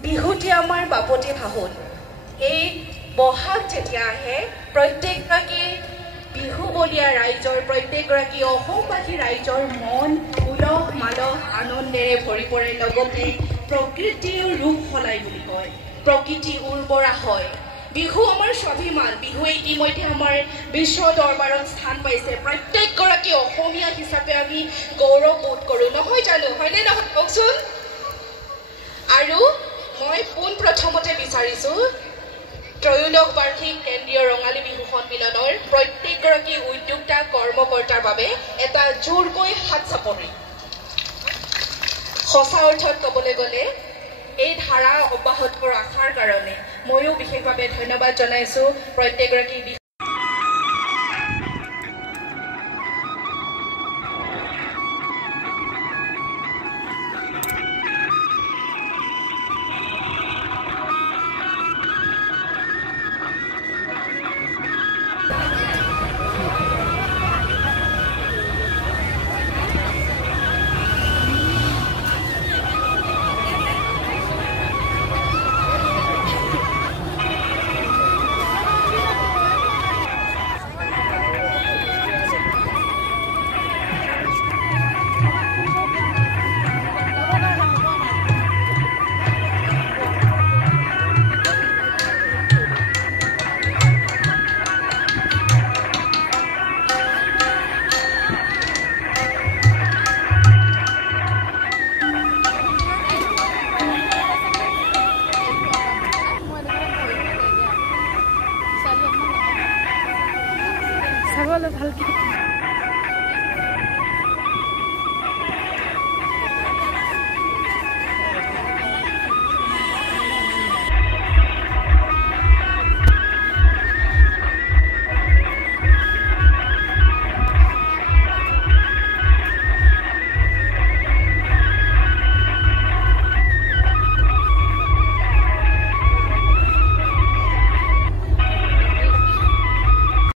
বিহুটি আমাৰ বাপতি ভাহোন এই বহাগ যেতিয়া আহে প্ৰত্যেকগৰাকী বিহুবলীয়া ৰাইজৰ প্ৰত্যেকগৰাকী অসমবাসী ৰাইজৰ মন উলহ মালহ আনন্দেৰে ভৰি পৰে লগতে প্ৰকৃতিৰ ৰূপ সলাই বুলি কয় প্ৰকৃতি উৰ্বৰা হয় বিহু আমাৰ স্বাভিমান বিহু ইতিমধ্যে আমাৰ বিশ্ব দৰবাৰত স্থান পাইছে প্ৰত্যেকগৰাকী অসমীয়া হিচাপে আমি গৌৰৱ বোধ কৰোঁ নহয় জানো হয়নে নহয় কওকচোন আৰু মই পোন প্ৰথমতে বিচাৰিছোঁ ত্ৰয়োদশ বাৰ্ষিক কেন্দ্ৰীয় ৰঙালী বিহু সন্মিলনৰ প্ৰত্যেকগৰাকী উদ্যোক্তা কৰ্মকৰ্তাৰ বাবে এটা জোৰকৈ হাত চাপৰি সঁচা অৰ্থত ক'বলৈ গ'লে এই ধাৰা অব্যাহত ৰখাৰ কাৰণে ময়ো বিশেষভাৱে ধন্যবাদ জনাইছোঁ প্ৰত্যেকগৰাকী চাবলৈ ভালকৈ